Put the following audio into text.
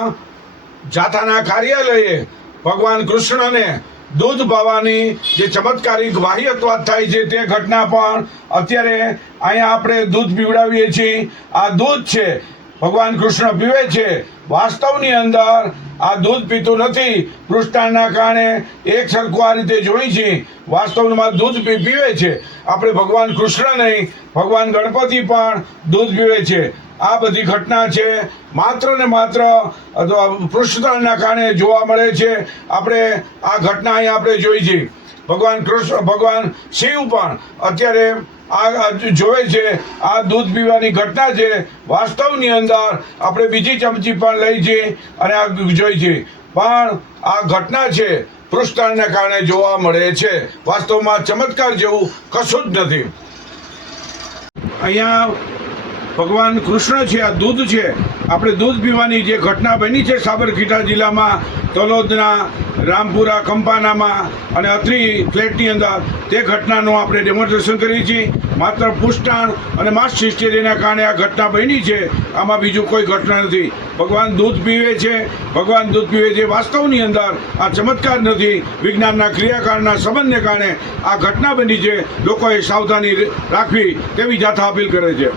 અહીંયા જાથાના કાર્યાલયે ભગવાન કૃષ્ણને દૂધ પાવાની જે ચમત્કારિક વાહિયત થાય છે તે ઘટના પણ અત્યારે અહીંયા આપણે દૂધ પીવડાવીએ છીએ. આ દૂધ છે, ભગવાન કૃષ્ણ પીવે છે. વાસ્તવની અંદર આ દૂધ પીતું નથી. પૃષ્ઠાના કારણે એક સરખું આ રીતે જોઈ છે. વાસ્તવમાં દૂધ પીવે છે. આપણે ભગવાન કૃષ્ણ નહીં, ભગવાન ગણપતિ પણ દૂધ પીવે છે. આ બધી ઘટના છે માત્ર ને માત્ર પૃષ્ઠતાણના કારણે જોવા મળે છે. આપણે આ ઘટના અહીંયા આપણે જોઈ છે. ભગવાન કૃષ્ણ, ભગવાન શિવ પણ અત્યારે આ જોવે છે. આ દૂધ પીવાની ઘટના છે. વાસ્તવની અંદર આપણે બીજી ચમચી પણ લઈ છે અને આ જોઈ છે, પણ આ ઘટના છે પૃષ્ઠતાણના કારણે જોવા મળે છે. વાસ્તવમાં ચમત્કાર જેવું કશું જ નથી. અહીંયા ભગવાન કૃષ્ણ છે, આ દૂધ છે. આપણે દૂધ પીવાની જે ઘટના બની છે સાબરકાંઠા જિલ્લામાં તલોદના, રામપુરા, કંપાનામાં અને અત્રી ફ્લેટની અંદર, તે ઘટનાનું આપણે ડેમોન્સ્ટ્રેશન કરીએ છીએ. માત્ર પુષ્ટાણ અને માસ હિસ્ટેરિયાના કારણે આ ઘટના બની છે. આમાં બીજું કોઈ ઘટના નથી. ભગવાન દૂધ પીવે છે, ભગવાન દૂધ પીવે છે. વાસ્તવની અંદર આ ચમત્કાર નથી. વિજ્ઞાનના ક્રિયાકાળના સંબંધને કારણે આ ઘટના બની છે. લોકોએ સાવધાની રાખવી તેવી જાથા અપીલ કરે છે.